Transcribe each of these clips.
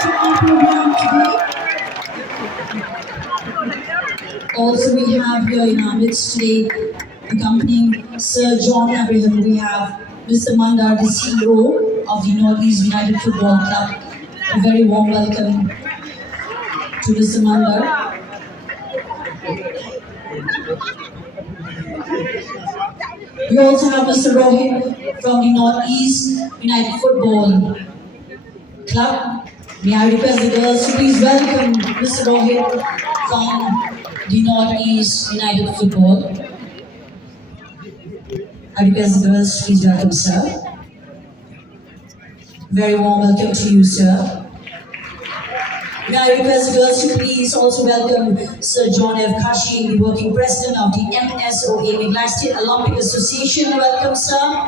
to our program today. Also, we have here in our midst today, accompanying Sir John Abraham, we have Mr. Mandar, the CEO of the Northeast United Football Club. A very warm welcome to Mr. Mandar. We also have Mr. Rohit from the Northeast United Football Club. May I request the girls to please welcome Mr. Rohit from the Northeast United Football. I request the girls to please welcome sir. Very warm welcome to you, sir. May I request the girls to please also welcome Sir John F. Kashi, the working president of the MSOA, Meghalaya State Olympic Association. Welcome, sir.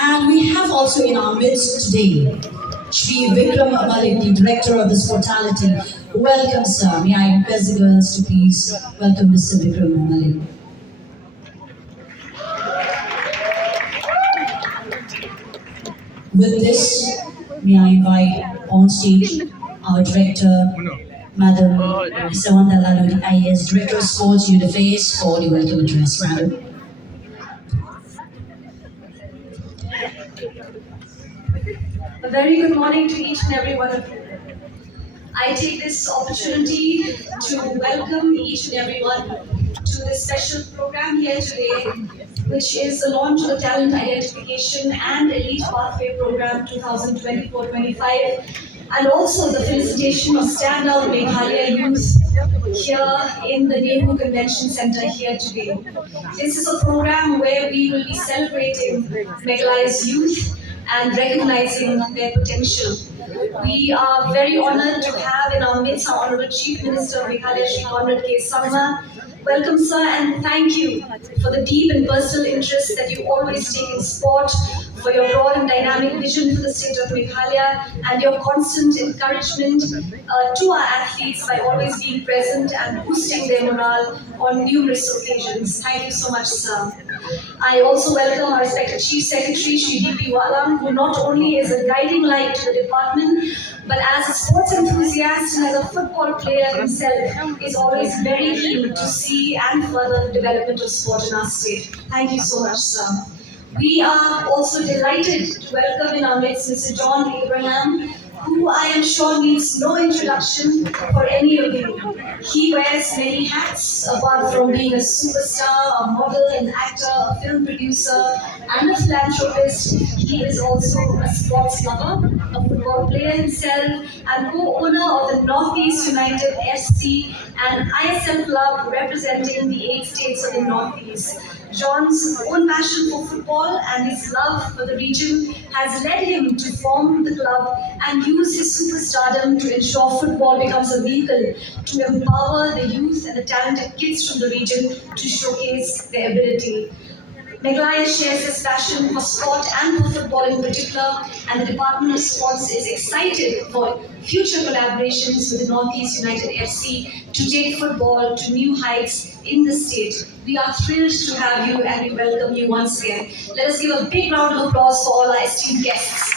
And we have also in our midst today, Shri Vikram Malik, the director of the Sportality. Welcome, sir. May I request the girls to please welcome Mr. Vikram Malik. With this, may I invite on stage our director, Madam Samantha Lalu, the IAS Director of Sports, Youth Affairs, for the welcome address. Madam. A very good morning to each and every one of you. I take this opportunity to welcome each and everyone to this special program here today, which is the launch of the Talent Identification and Elite Pathway Program 2024-25, and also the felicitation of Standout Meghalaya Youth here in the NEHU Convention Center here today. This is a program where we will be celebrating Meghalaya's youth and recognizing their potential. We are very honored to have in our midst our Honorable Chief Minister of Meghalaya, Shri Conrad K. Sangma. Welcome, sir, and thank you for the deep and personal interest that you always take in sport, for your broad and dynamic vision for the state of Meghalaya, and your constant encouragement to our athletes by always being present and boosting their morale on numerous occasions. Thank you so much, sir. I also welcome our respected Chief Secretary, Shri D.P. Walam, who not only is a guiding light to the department, but as a sports enthusiast and as a football player himself, is always very keen to see and further the development of sport in our state. Thank you so much, sir. We are also delighted to welcome in our midst Mr. John Abraham, who I am sure needs no introduction for any of you. He wears many hats, apart from being a superstar, a model, an actor, a film producer, and a philanthropist. He is also a sports lover, a football player himself, and co-owner of the Northeast United FC, an ISL club representing the 8 states of the Northeast. John's own passion for football and his love for the region has led him to form the club and use his superstardom to ensure football becomes a vehicle to empower the youth and the talented kids from the region to showcase their ability. Meghalaya shares his passion for sport and for football in particular, and the Department of Sports is excited for future collaborations with the Northeast United FC to take football to new heights in the state. We are thrilled to have you and we welcome you once again. Let us give a big round of applause for all our esteemed guests.